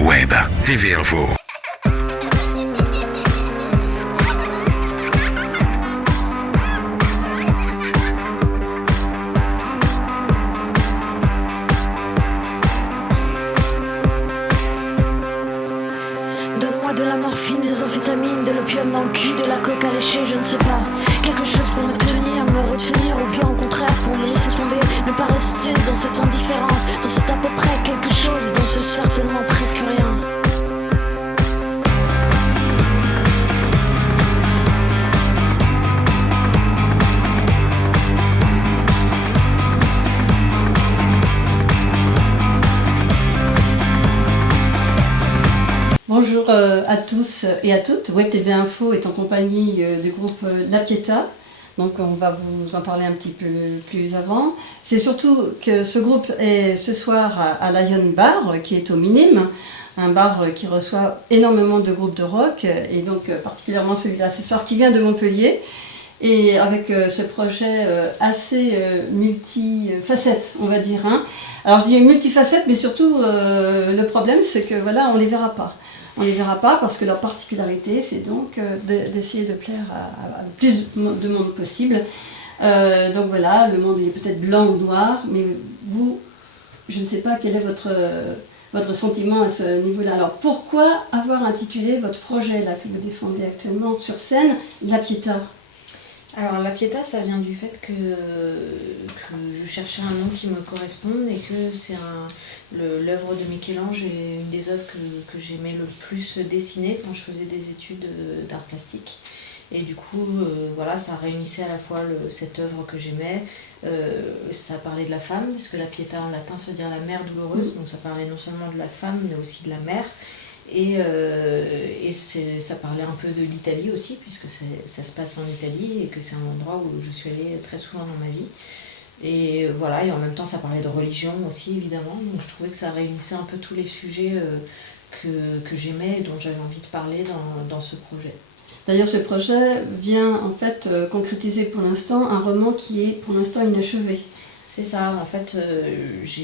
Web, TV Info. Donne-moi de la morphine, des amphétamines, de l'opium dans le cul, de la coke à lécher, je ne sais pas. Quelque chose pour me tenir, me retenir, ou bien au contraire pour me laisser tomber. Ne pas rester dans cette indifférence, dans cet à peu près quelque chose, dans ce certainement presque rien. Bonjour à tous et à toutes. Web TV Info est en compagnie du groupe La Pietà. Donc on va vous en parler un petit peu plus avant. C'est surtout que ce groupe est ce soir à Lion Bar, qui est au Minime, un bar qui reçoit énormément de groupes de rock, et donc particulièrement celui-là ce soir qui vient de Montpellier. Et avec ce projet assez multifacette, on va dire. Hein. Alors je dis multifacette, mais surtout le problème c'est que voilà, on les verra pas. On ne les verra pas parce que leur particularité, c'est donc d'essayer de plaire à le plus de monde possible. Donc voilà, le monde il est peut-être blanc ou noir, mais vous, je ne sais pas quel est votre sentiment à ce niveau-là. Alors pourquoi avoir intitulé votre projet là, que vous défendez actuellement sur scène, La Pietà ? Alors la Pietà, ça vient du fait que je cherchais un nom qui me corresponde et que c'est l'œuvre de Michel-Ange est une des œuvres que j'aimais le plus dessiner quand je faisais des études d'art plastique. Et du coup, voilà, ça réunissait à la fois cette œuvre que j'aimais, ça parlait de la femme, parce que la Pietà en latin ça veut dire la mère douloureuse, donc ça parlait non seulement de la femme, mais aussi de la mère. Et ça parlait un peu de l'Italie aussi, puisque ça se passe en Italie et que c'est un endroit où je suis allée très souvent dans ma vie. Et voilà, et en même temps ça parlait de religion aussi évidemment, donc je trouvais que ça réunissait un peu tous les sujets que j'aimais et dont j'avais envie de parler dans ce projet. D'ailleurs, ce projet vient en fait concrétiser pour l'instant un roman qui est pour l'instant inachevé. C'est ça, en fait, je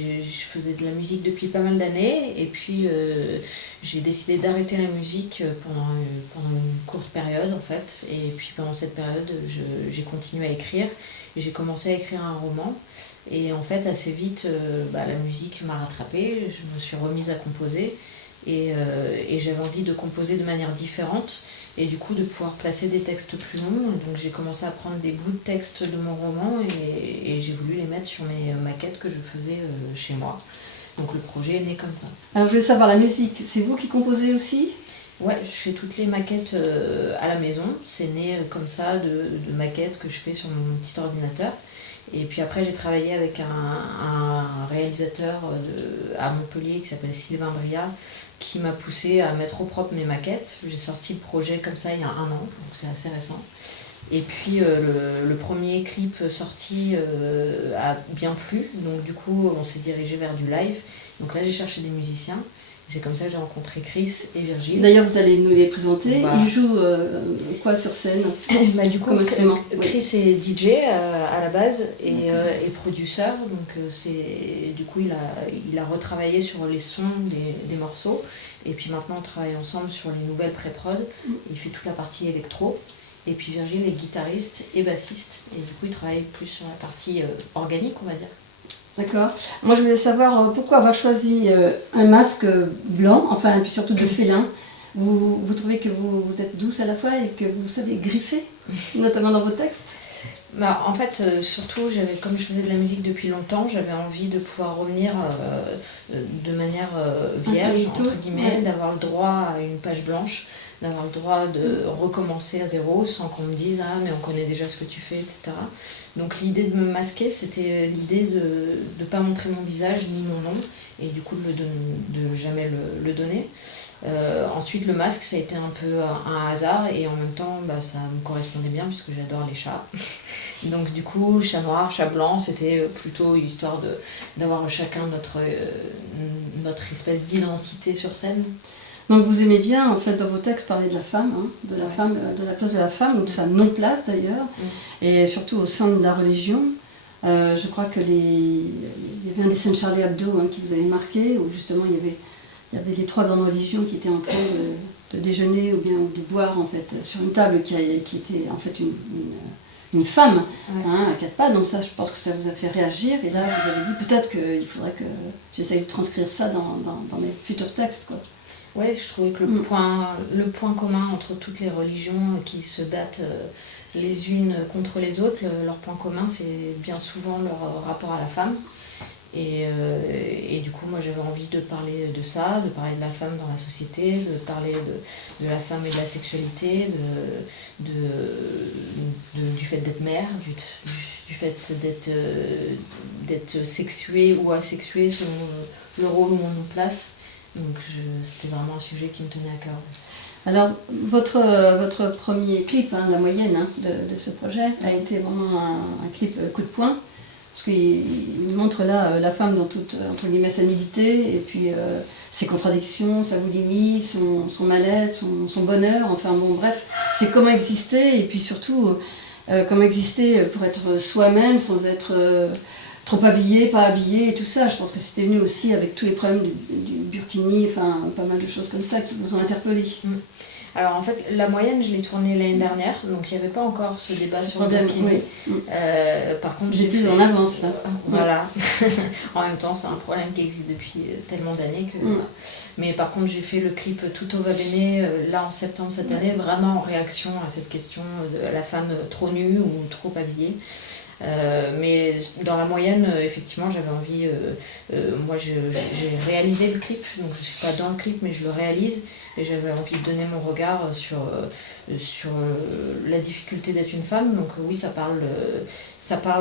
faisais de la musique depuis pas mal d'années et puis j'ai décidé d'arrêter la musique pendant une courte période en fait. Et puis pendant cette période, j'ai continué à écrire et j'ai commencé à écrire un roman. Et en fait, assez vite, la musique m'a rattrapée, je me suis remise à composer et j'avais envie de composer de manière différente. Et du coup de pouvoir placer des textes plus longs. Donc j'ai commencé à prendre des bouts de texte de mon roman et j'ai voulu les mettre sur mes maquettes que je faisais chez moi. Donc le projet est né comme ça. Alors je voulais savoir, la musique, c'est vous qui composez aussi ? Ouais, je fais toutes les maquettes à la maison. C'est né comme ça de maquettes que je fais sur mon petit ordinateur. Et puis après j'ai travaillé avec un réalisateur à Montpellier qui s'appelle Sylvain Briat, qui m'a poussé à mettre au propre mes maquettes. J'ai sorti le projet comme ça il y a 1 an, donc c'est assez récent. Et puis le premier clip sorti a bien plu, donc du coup on s'est dirigé vers du live. Donc là j'ai cherché des musiciens, et c'est comme ça que j'ai rencontré Chris et Virgile. D'ailleurs vous allez nous les présenter, Voilà. Ils jouent quoi sur scène ? Du coup Chris est DJ à la base et producteur, donc du coup il a retravaillé sur les sons des morceaux et puis maintenant on travaille ensemble sur les nouvelles pré-prod. Il fait toute la partie électro et puis Virgile est guitariste et bassiste et du coup il travaille plus sur la partie organique on va dire. D'accord. Moi je voulais savoir pourquoi avoir choisi un masque blanc, enfin et puis surtout de félin. Vous trouvez que vous êtes douce à la fois et que vous savez griffer, notamment dans vos textes ? En fait, surtout, comme je faisais de la musique depuis longtemps, j'avais envie de pouvoir revenir de manière vierge, entre guillemets, d'avoir le droit à une page blanche, d'avoir le droit de recommencer à zéro sans qu'on me dise « Ah, mais on connaît déjà ce que tu fais, etc. » Donc l'idée de me masquer, c'était l'idée de ne pas montrer mon visage ni mon nom, et du coup de jamais le donner. Ensuite le masque ça a été un peu un hasard et en même temps ça me correspondait bien puisque j'adore les chats. Donc du coup chat noir, chat blanc c'était plutôt histoire d'avoir chacun notre espèce d'identité sur scène. Donc vous aimez bien en fait dans vos textes parler de la femme, hein, de la femme, de la place de la femme ou de sa non-place d'ailleurs, et surtout au sein de la religion. Je crois que il y avait un dessin de Charlie Hebdo qui vous avait marqué, où justement il y avait il y avait les 3 grandes religions qui étaient en train de déjeuner ou bien de boire en fait sur une table qui était en fait une femme, à 4 pas. Donc ça, je pense que ça vous a fait réagir. Et là, vous avez dit peut-être qu'il faudrait que j'essaye de transcrire ça dans mes futurs textes, quoi. Ouais, je trouvais que le point commun entre toutes les religions qui se battent les unes contre les autres, leur point commun, c'est bien souvent leur rapport à la femme. Et du coup, moi, j'avais envie de parler de ça, de parler de la femme dans la société, de parler de la femme et de la sexualité, du fait d'être mère, du fait d'être sexuée ou asexuée selon le rôle où on nous place. Donc c'était vraiment un sujet qui me tenait à cœur. Alors, votre premier clip, La Moyenne, de ce projet, a été vraiment un clip coup de poing. Parce qu'il montre là la femme dans toute, entre guillemets, sa nudité, et puis ses contradictions, sa boulimie, son mal-être, son bonheur, enfin bon, bref, c'est comment exister, et puis surtout, comment exister pour être soi-même, sans être trop habillé, pas habillé, et tout ça. Je pense que c'était venu aussi avec tous les problèmes du burkini, enfin, pas mal de choses comme ça qui vous ont interpellé. Alors en fait, La Moyenne, je l'ai tournée l'année dernière, donc il n'y avait pas encore ce débat sur le burkini. Par contre, j'étais en avance là. Voilà. En même temps, c'est un problème qui existe depuis tellement d'années que. Mais par contre, j'ai fait le clip Tutto va bene là en septembre cette année, vraiment en réaction à cette question de la femme trop nue ou trop habillée. Mais dans La Moyenne, effectivement, j'avais envie. Moi, j'ai réalisé le clip, donc je ne suis pas dans le clip, mais je le réalise. Et j'avais envie de donner mon regard sur la difficulté d'être une femme. Donc oui, ça parle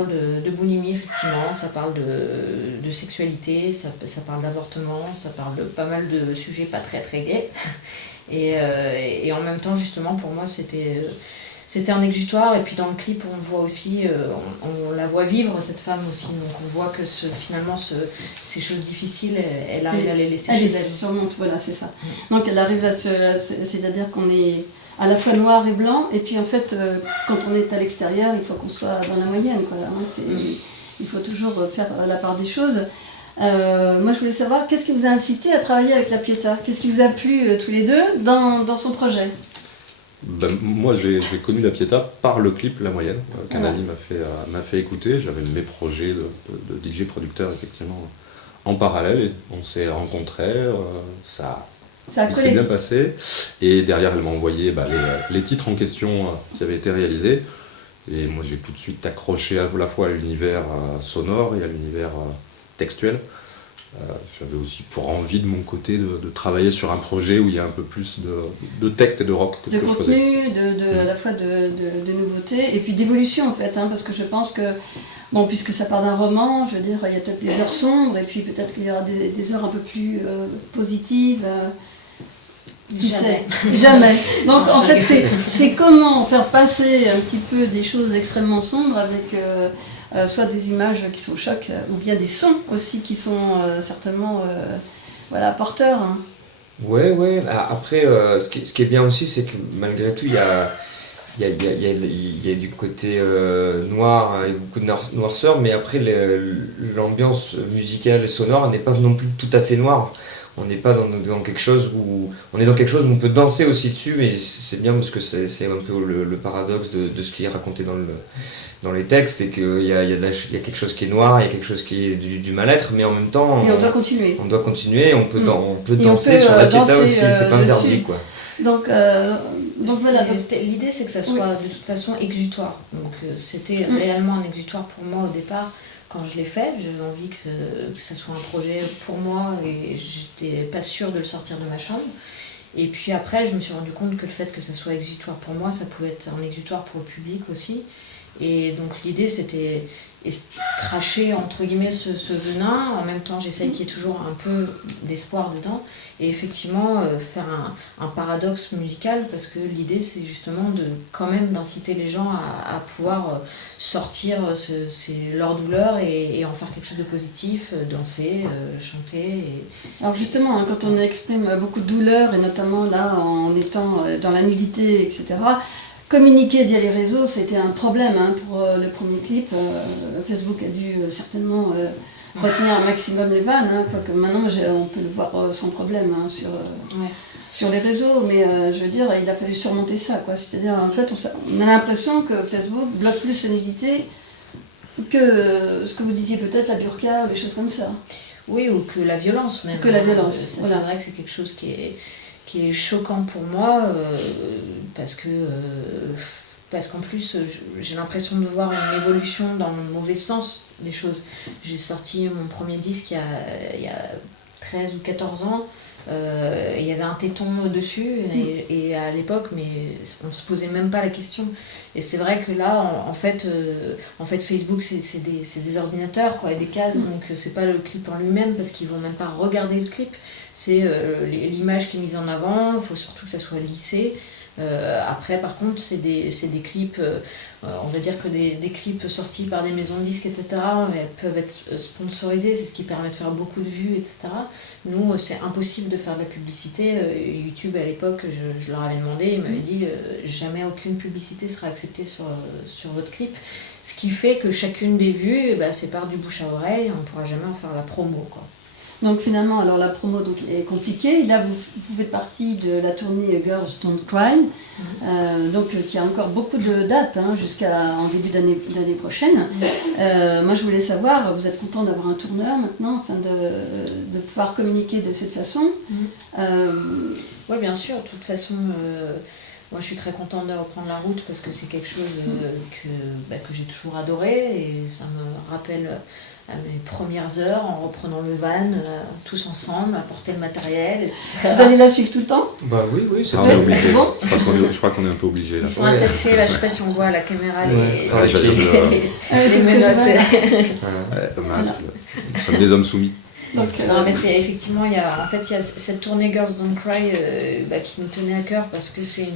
de boulimie, effectivement, ça parle de sexualité, ça parle d'avortement, ça parle de pas mal de sujets pas très très gays. Et en même temps, justement, pour moi, c'était un exutoire. Et puis dans le clip, on voit aussi, on la voit vivre, cette femme aussi. Donc on voit que finalement, ces choses difficiles, elle arrive à les laisser chez elle. Elle surmonte, voilà, c'est ça. Donc elle arrive c'est-à-dire qu'on est à la fois noir et blanc, et puis en fait, quand on est à l'extérieur, il faut qu'on soit dans la moyenne, quoi. Il faut toujours faire la part des choses. Moi, je voulais savoir, qu'est-ce qui vous a incité à travailler avec la Pietà? Qu'est-ce qui vous a plu tous les deux dans son projet? Moi, j'ai connu la Pietà par le clip La Moyenne, qu'un ami m'a fait écouter. J'avais mes projets de DJ producteur, effectivement, en parallèle. Et on s'est rencontrés, ça s'est bien passé. Et derrière, elle m'a envoyé les titres en question qui avaient été réalisés. Et moi, j'ai tout de suite accroché à la fois à l'univers sonore et à l'univers textuel. J'avais aussi pour envie de mon côté de travailler sur un projet où il y a un peu plus de texte et de rock que ce que je faisais. De contenu, à la fois de nouveautés et puis d'évolution en fait, parce que je pense que, bon, puisque ça part d'un roman, je veux dire, il y a peut-être des heures sombres et puis peut-être qu'il y aura des heures un peu plus positives. Qui sait? Jamais. Donc en fait, c'est comment faire passer un petit peu des choses extrêmement sombres avec soit des images qui sont chocs, ou bien des sons aussi qui sont certainement porteurs. Ouais. Après, ce qui est bien aussi, c'est que malgré tout, il y a du côté noir et beaucoup de noirceur, mais après, l'ambiance musicale et sonore n'est pas non plus tout à fait noire. On n'est pas dans quelque chose où on est dans quelque chose où on peut danser aussi dessus, mais c'est bien parce que c'est un peu le paradoxe de ce qui est raconté dans les textes, c'est qu'il y a quelque chose qui est noir, il y a quelque chose qui est du mal-être, mais en même temps on doit continuer. On doit continuer, on peut danser sur la Pietà aussi, c'est pas interdit quoi. Donc voilà. L'idée c'est que ça soit de toute façon exutoire. Donc c'était réellement un exutoire pour moi au départ. Quand je l'ai fait, j'avais envie que ça soit un projet pour moi et j'étais pas sûre de le sortir de ma chambre. Et puis après, je me suis rendu compte que le fait que ça soit exutoire pour moi, ça pouvait être un exutoire pour le public aussi. Et donc l'idée, c'était cracher entre guillemets ce venin. En même temps, j'essaye qu'il y ait toujours un peu d'espoir dedans. Et effectivement, faire un paradoxe musical, parce que l'idée, c'est justement quand même d'inciter les gens à pouvoir sortir leur douleur et en faire quelque chose de positif, danser, chanter. Alors justement, quand on exprime beaucoup de douleur, et notamment là, en étant dans la nudité, etc., communiquer via les réseaux, c'était un problème pour le premier clip. Facebook a dû certainement retenir un maximum les vannes, hein, quoique maintenant on peut le voir sans problème hein, sur les réseaux, mais je veux dire, il a fallu surmonter ça, quoi. C'est-à-dire, en fait, on a l'impression que Facebook bloque plus la nudité que ce que vous disiez peut-être, la burqa ou des choses comme ça. Oui, ou que la violence même. Que la violence, voilà. C'est vrai que c'est quelque chose qui est choquant pour moi, parce qu'en plus, j'ai l'impression de voir une évolution dans le mauvais sens des choses. J'ai sorti mon premier disque il y a 13 ou 14 ans, il y avait un téton dessus, et à l'époque, mais on ne se posait même pas la question. Et c'est vrai que là, en fait Facebook, c'est des ordinateurs, quoi, et des cases, donc c'est pas le clip en lui-même, parce qu'ils vont même pas regarder le clip. C'est l'image qui est mise en avant, il faut surtout que ça soit lissé. Après, par contre, c'est des clips, on va dire que des clips sortis par des maisons de disques, etc., elles peuvent être sponsorisées, c'est ce qui permet de faire beaucoup de vues, etc. Nous, c'est impossible de faire de la publicité. YouTube, à l'époque, je leur avais demandé, ils m'avaient dit jamais aucune publicité sera acceptée sur votre clip. Ce qui fait que chacune des vues, c'est par du bouche à oreille, on ne pourra jamais en faire la promo, quoi. Donc finalement, alors la promo donc, est compliquée. Là, vous faites partie de la tournée Girls Don't Cry, donc qui a encore beaucoup de dates hein, jusqu'en début d'année prochaine. Moi, je voulais savoir, vous êtes content d'avoir un tourneur maintenant, afin de pouvoir communiquer de cette façon. Oui, bien sûr. De toute façon, moi, je suis très contente de reprendre la route parce que c'est quelque chose que j'ai toujours adoré et ça me rappelle à mes premières heures en reprenant le van, tous ensemble, à porter le matériel, etc. Vous allez la suivre tout le temps ? Bah oui, c'est On est obligé. Bon. Je crois qu'on est un peu obligé là. Ils sont attachés, là, je sais pas si on voit à la caméra J'allais les menottes. Dommage. Nous sommes des hommes soumis. Donc, non, mais c'est effectivement, il y a cette tournée Girls Don't Cry qui nous tenait à cœur parce que c'est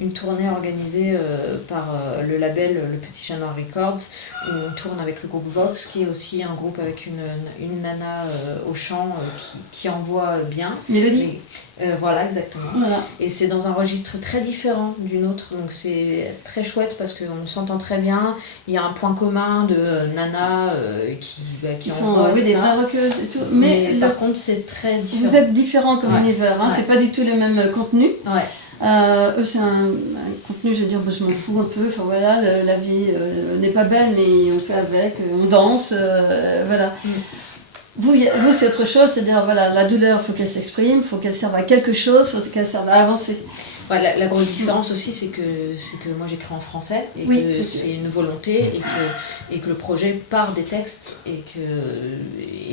une tournée organisée par le label Le Petit Chat Noir Records, où on tourne avec le groupe Vox, qui est aussi un groupe avec une nana au chant qui envoie bien. Mélodie. Voilà, exactement. Voilà. Et c'est dans un registre très différent d'une autre, donc c'est très chouette parce qu'on s'entend très bien. Il y a un point commun de nana qui sont des vraies rockeuses et tout. Mais par contre, c'est très différent. Vous êtes différents comme univers, hein, c'est pas du tout le même contenu. Ouais. Eux, c'est un contenu, je veux dire, je m'en fous un peu. Enfin voilà, la vie n'est pas belle, mais on fait avec, on danse, voilà. Vous, c'est autre chose, c'est-à-dire, voilà, la douleur, il faut qu'elle s'exprime, il faut qu'elle serve à quelque chose, il faut qu'elle serve à avancer. Ouais, la grosse différence aussi, c'est que moi j'écris en français, et que c'est une volonté, et que le projet part des textes, et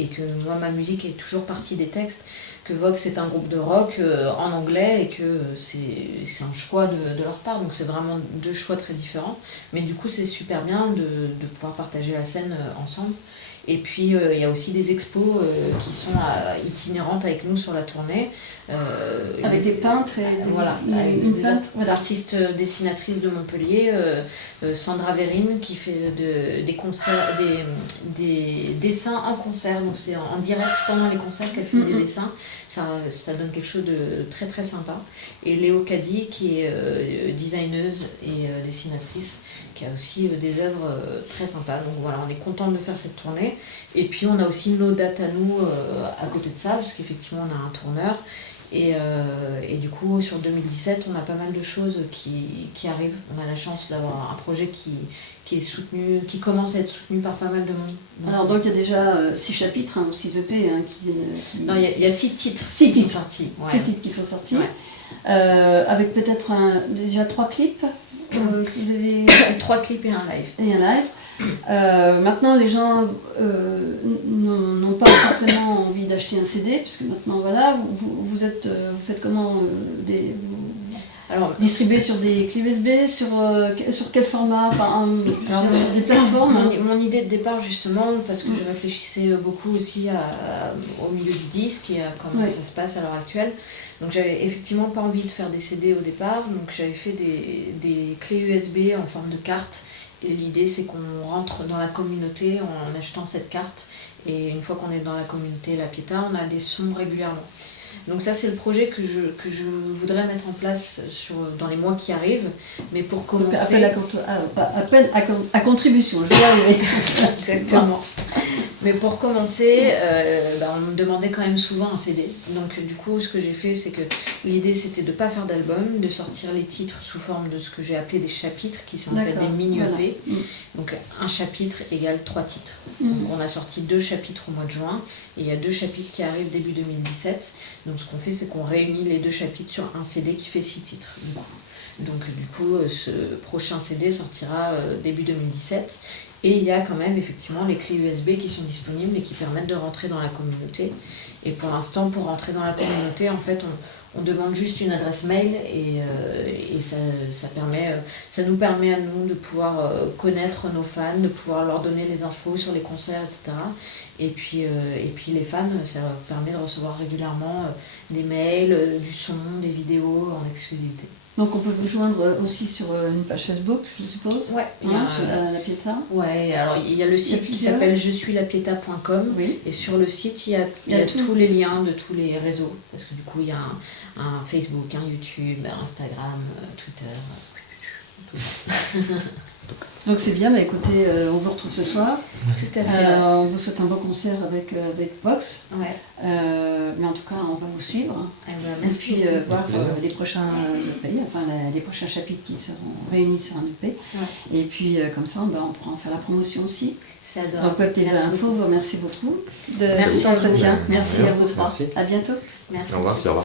que moi, ma musique est toujours partie des textes, que Vox est un groupe de rock en anglais, et que c'est un choix de leur part, donc c'est vraiment deux choix très différents. Mais du coup, c'est super bien de pouvoir partager la scène ensemble. Et puis il y a aussi des expos qui sont itinérantes avec nous sur la tournée. Avec des peintres et voilà, des artistes dessinatrices de Montpellier, Sandra Vérine qui fait des concerts, des dessins en concert, donc c'est en direct pendant les concerts qu'elle fait des dessins. Ça donne quelque chose de très très sympa. Et Léo Caddy qui est designeuse et dessinatrice, qui a aussi des œuvres très sympas. Donc voilà, on est content de faire cette tournée. Et puis on a aussi nos dates à nous à côté de ça, parce qu'effectivement on a un tourneur. Et du coup, sur 2017, on a pas mal de choses qui arrivent. On a la chance d'avoir un projet qui est soutenu, qui commence à être soutenu par pas mal de monde. Alors donc il y a déjà 6 chapitres, ou 6 EP qui viennent... Non, il y a 6 titres. 6 titres. Sont sortis. Ouais. 6 titres qui sont sortis. Ouais. Avec peut-être déjà 3 clips. Vous avez 3 clips et un live. Et un live. Maintenant, les gens n'ont pas forcément envie d'acheter un CD, puisque maintenant, voilà, vous faites comment Alors, distribuer sur des clés USB, sur quel format, sur des plateformes. Mon idée de départ, justement, parce que je réfléchissais beaucoup aussi au milieu du disque et à comment ça se passe à l'heure actuelle. Donc j'avais effectivement pas envie de faire des CD au départ, donc j'avais fait des clés USB en forme de carte. Et l'idée, c'est qu'on rentre dans la communauté en achetant cette carte. Et une fois qu'on est dans la communauté La Pietà, on a des sons régulièrement. Donc ça, c'est le projet que je voudrais mettre en place dans les mois qui arrivent. Mais pour commencer... Appel à contribution, je vais y arriver. Exactement. Mais pour commencer, on me demandait quand même souvent un CD. Donc du coup, ce que j'ai fait, c'est que l'idée, c'était de ne pas faire d'album, de sortir les titres sous forme de ce que j'ai appelé des chapitres, qui sont en fait des mini-EP. Voilà. Donc un chapitre égale 3 titres. Donc on a sorti 2 chapitres au mois de juin, et il y a 2 chapitres qui arrivent début 2017. Donc ce qu'on fait, c'est qu'on réunit les 2 chapitres sur un CD qui fait 6 titres. Donc du coup, ce prochain CD sortira début 2017. Et il y a quand même effectivement les clés USB qui sont disponibles et qui permettent de rentrer dans la communauté. Et pour l'instant, pour rentrer dans la communauté, en fait, on demande juste une adresse mail et ça nous permet à nous de pouvoir connaître nos fans, de pouvoir leur donner les infos sur les concerts, etc. Et puis les fans, ça leur permet de recevoir régulièrement des mails, du son, des vidéos en exclusivité. Donc on peut vous joindre aussi sur une page Facebook, je suppose. Ouais, sur la Pietà. Ouais, alors il y a le site qui s'appelle jesuislapietà.com et sur le site il y a tous les liens de tous les réseaux. Parce que du coup il y a un Facebook, un YouTube, un Instagram, Twitter, tout ça. Donc c'est bien, écoutez, on vous retrouve ce soir. Tout à fait. On vous souhaite un bon concert avec Vox. Ouais. Mais en tout cas, on va vous suivre. Merci. Et puis voir les prochains EP, enfin les prochains chapitres qui seront réunis sur un EP. Ouais. Et puis comme ça, on pourra en faire la promotion aussi. C'est adorable. Donc Web TV Info vous remercie beaucoup de cet entretien. Merci à vous trois. À bientôt. Merci. Au revoir.